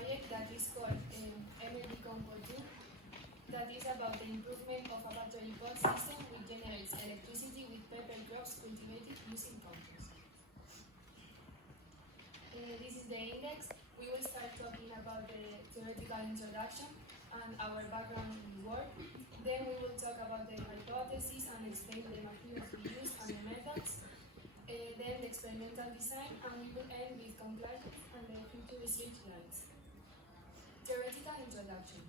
project that is called ENERGYCOMPO II, that is about the improvement of a battery pod system which generates electricity with pepper crops cultivated using compost. This is the index. We will start talking about the theoretical introduction and our background work. Then we will talk about the hypothesis and explain the materials we use and the methods. Then the experimental design, and we will end with conclusions and the future research plans. Theoretical introduction.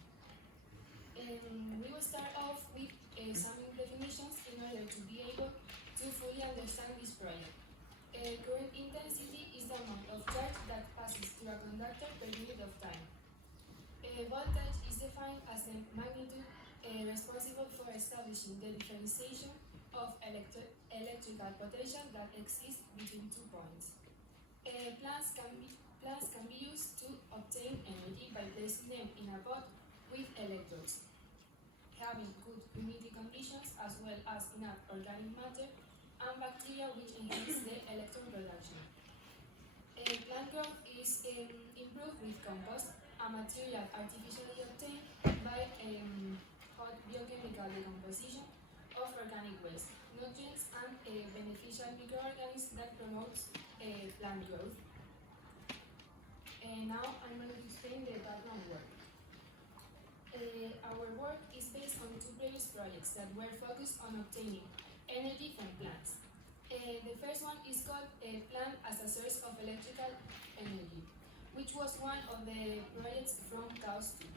We will start off with some definitions in order to be able to fully understand this project. Current intensity is the amount of charge that passes through a conductor per unit of time. Voltage is defined as the magnitude responsible for establishing the differentiation of electrical potential that exists between 2 points. Plants can be used to obtain energy by placing them in a pot with electrodes, having good humidity conditions as well as enough organic matter and bacteria which enhance the electron production. Plant growth is improved with compost, a material artificially obtained by hot biochemical decomposition of organic waste, nutrients and beneficial microorganisms that promotes plant growth. Now I'm going to explain the background work. Our work is based on 2 previous projects that were focused on obtaining energy from plants. The first one is called Plant as a Source of Electrical Energy, which was one of the projects from CAOS 2.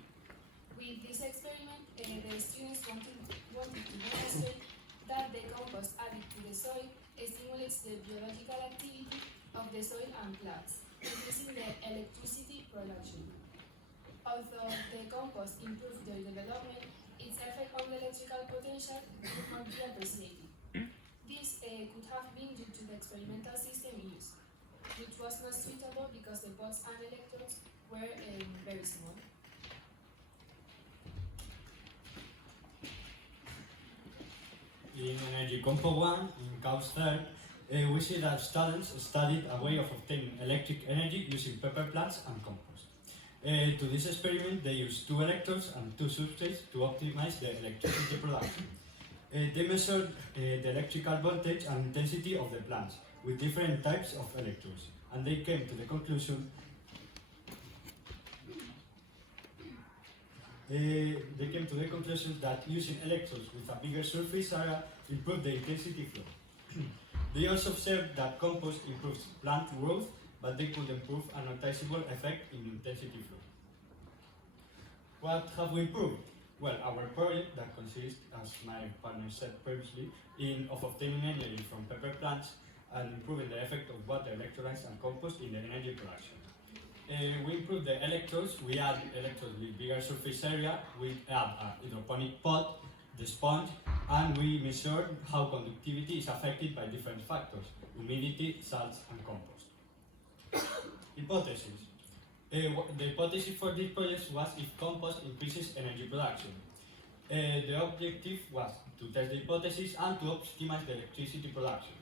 With this experiment, the students wanted to demonstrate that the compost added to the soil stimulates the biological activity of the soil and plants, increasing the electricity production. Although the compost improved their development, its effect on the electrical potential could not be appreciated. This could have been due to the experimental system used, which was not suitable because the pods and electrodes were very small. In ENERGYCOMPO I, in CAOS III, we see that students studied a way of obtaining electric energy using pepper plants and compost. To this experiment, they used 2 electrodes and 2 substrates to optimize the electricity production. They measured the electrical voltage and intensity of the plants with different types of electrodes, and they came to the conclusion that using electrodes with a bigger surface area improved the intensity flow. They also observed that compost improves plant growth, but they could improve a noticeable effect in intensity flow. What have we improved? Well, our project that consists, as my partner said previously, of obtaining energy from pepper plants and improving the effect of water, electrolytes and compost in the energy production. We improve the electrodes. We add electrodes with bigger surface area. We add a hydroponic pot, the sponge, and we measure how conductivity is affected by different factors: humidity, salts, and compost. Hypothesis. The hypothesis for this project was if compost increases energy production. The objective was to test the hypothesis and to optimize the electricity production.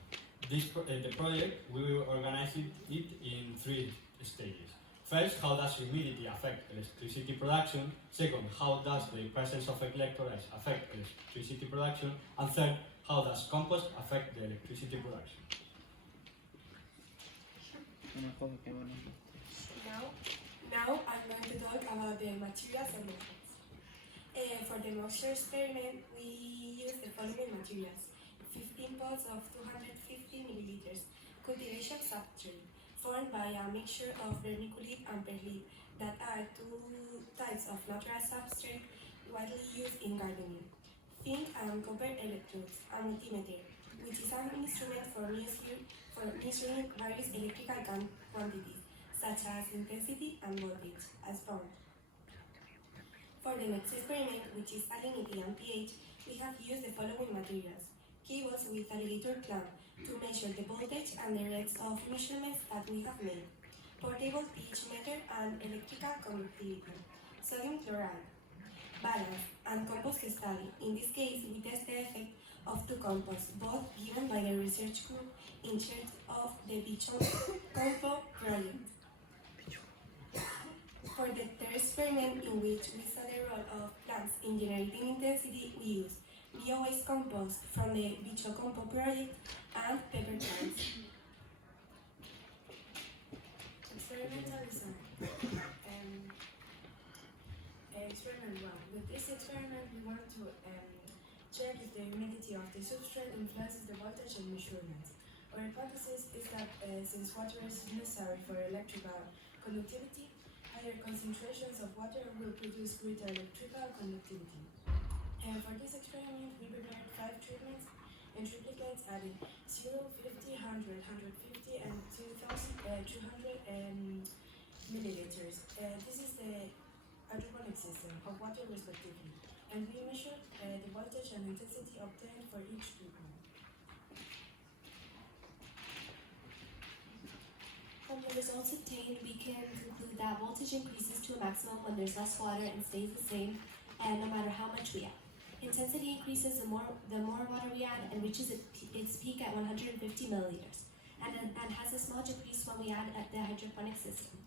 The project, we will organize it in 3 stages. First, how does humidity affect electricity production? Second, how does the presence of electrolytes affect electricity production? And third, how does compost affect the electricity production? Now I'm going to talk about the materials and methods. For the moisture experiment, we used the following materials: 15 pots of 250 milliliters, cultivation substrate, formed by a mixture of vermiculite and perlite, that are 2 types of natural substrate widely used in gardening. Zinc and copper electrodes, a multimeter, which is an instrument for measuring various electrical quantities, such as intensity and voltage, as found. For the next experiment, which is salinity and pH, we have used the following materials: cables with alligator clamp to measure the voltage and the rates of measurements that we have made, portable pH meter and electrical conductivity, sodium chloride, balance, and compost study. In this case, we test the effect of 2 composts, both given by the research group in charge of the ENERGYCOMPO project. For For the third experiment, in which we saw the role of plants in generating intensity, we used bio-waste compost from the ENERGYCOMPO project and pepper plants. Experimental design. Experiment 1. With this experiment, we want to check if the humidity of the substrate influences the voltage and measurements. Our hypothesis is that since water is necessary for electrical conductivity, higher concentrations of water will produce greater electrical conductivity. For this experiment, we prepared 5 treatments and triplicates adding 0, 50, 100, 150, and 2,200 milliliters. This is the hydroponic system of water respectively, and we measured the voltage and intensity obtained for each treatment. From the results obtained, we can conclude that voltage increases to a maximum when there's less water and stays the same, and no matter how much we add. Intensity increases the more water we add and reaches its peak at 150 milliliters, and has a small decrease when we add the hydroponic system.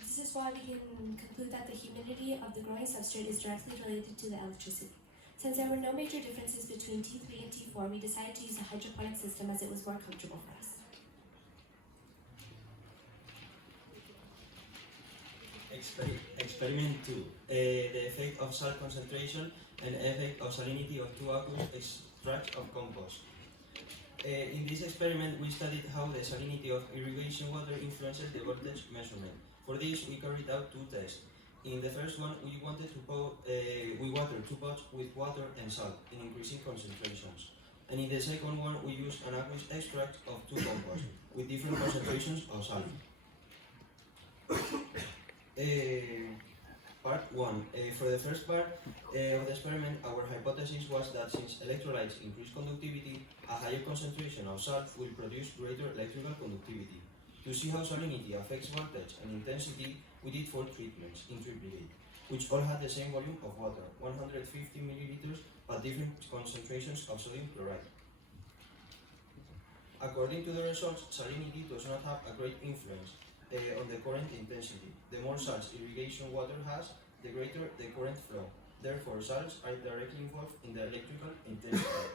This is why we can conclude that the humidity of the growing substrate is directly related to the electricity. Since there were no major differences between T3 and T4, we decided to use the hydroponic system as it was more comfortable for us. Experiment 2. The effect of salt concentration and effect of salinity of two aqueous extracts of compost. In this experiment, we studied how the salinity of irrigation water influences the voltage measurement. For this, we carried out 2 tests. In the first one, we watered 2 pots with water and salt in increasing concentrations. And in the second one, we used an aqueous extract of 2 composts with different concentrations of salt. Part 1. For the first part of the experiment, our hypothesis was that since electrolytes increase conductivity, a higher concentration of salt will produce greater electrical conductivity. To see how salinity affects voltage and intensity, we did 4 treatments in triplicate, which all had the same volume of water, 150 milliliters, but different concentrations of sodium chloride. According to the results, salinity does not have a great influence on the current intensity. The more salts irrigation water has, the greater the current flow. Therefore, salts are directly involved in the electrical intensity.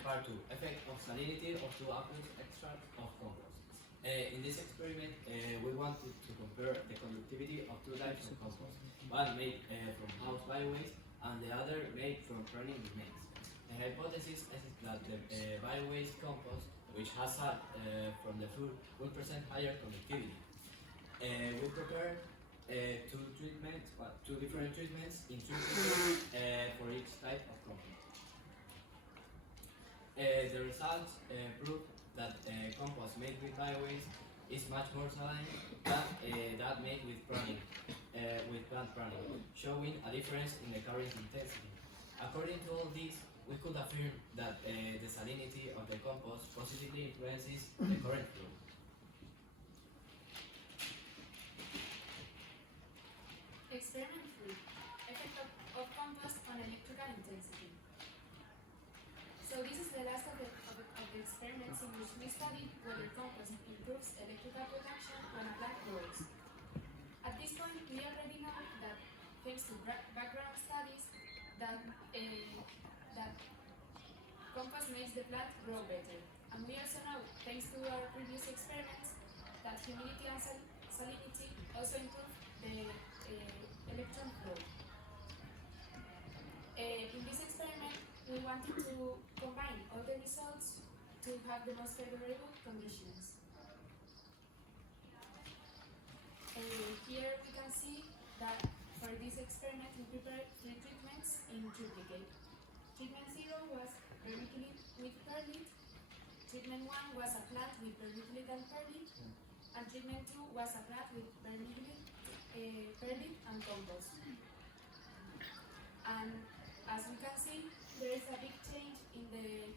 Part 2. Effect of salinity of 2 aqueous extracts of compost. In this experiment, we wanted to compare the conductivity of 2 types of compost. One made from house bio-waste and the other made from burning remains. The hypothesis is that the bio-waste compost, which has salt from the food, will present higher conductivity. We prepared 2 different treatments in triplicate for each type of compost. The results prove that compost made with bio-waste is much more saline than that made with pruning, with plant pruning, showing a difference in the current intensity. According to all this, we could affirm that the salinity of the compost positively influences the current flow. Experiment 3. Effect of compost on electrical intensity. So this is the last of the experiments in which we studied whether compost improves electrical production when a plant grows. At this point, we already know that thanks to background studies that compost makes the plant grow better. And we also know, thanks to our previous experiments, that humidity and salinity also improve the electron flow. In this experiment, we wanted to combine all the results to have the most favorable conditions. Here we can see that for this experiment we prepared 3 treatments in triplicate. Treatment 0 was vermiculite with perlite, treatment 1 was a plant with vermiculite and perlite, and treatment 2 was a plant with vermiculite, perlite and compost. And as we can see, there is a big change in the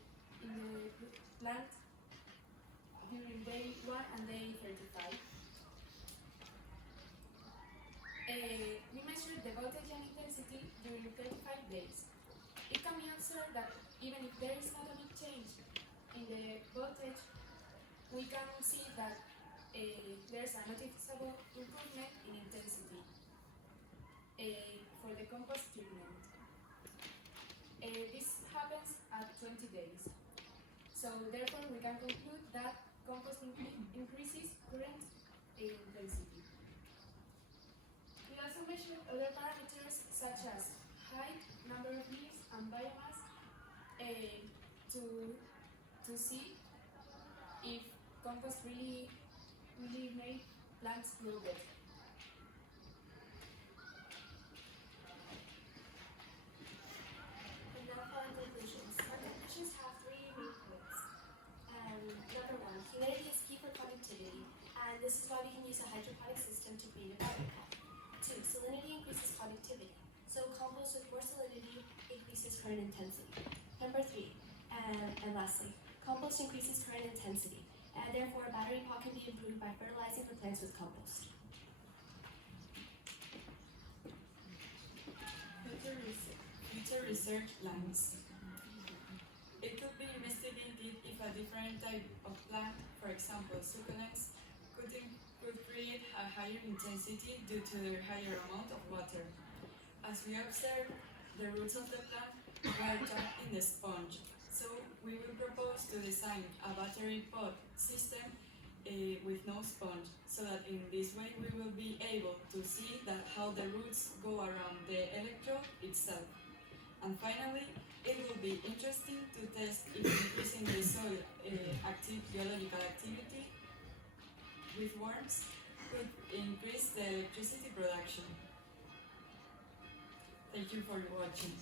plant during day 1 and day 35. We measured the voltage and intensity during 35 days. It can be observed that even if there is not a big change in the voltage, we can see that there's a noticeable improvement in intensity for the compost treatment. This happens at 20 days. So therefore we can conclude that compost increases current intensity. We also measure other parameters such as height, number of leaves, and biomass to see if compost really made plants grow better. And now for our conclusions. Our conclusions have three main points. Number one, humidity is key for productivity, and this is why we can use a hydroponic system to create a garden pot. Two, salinity increases productivity. So compost with more salinity increases current intensity. Number three, and lastly, compost increases current intensity, and therefore a battery pot can be improved by fertilizing the plants with compost. Future research lines. It could be investigated if a different type of plant, for example succulents, could create a higher intensity due to their higher amount of water. As we observe, the roots of the plant were trapped in the sponge, so we will propose to design a battery pot system with no sponge, so that in this way we will be able to see that how the roots go around the electrode itself. And finally, it will be interesting to test if increasing the soil biological activity with worms could increase the electricity production. Thank you for watching.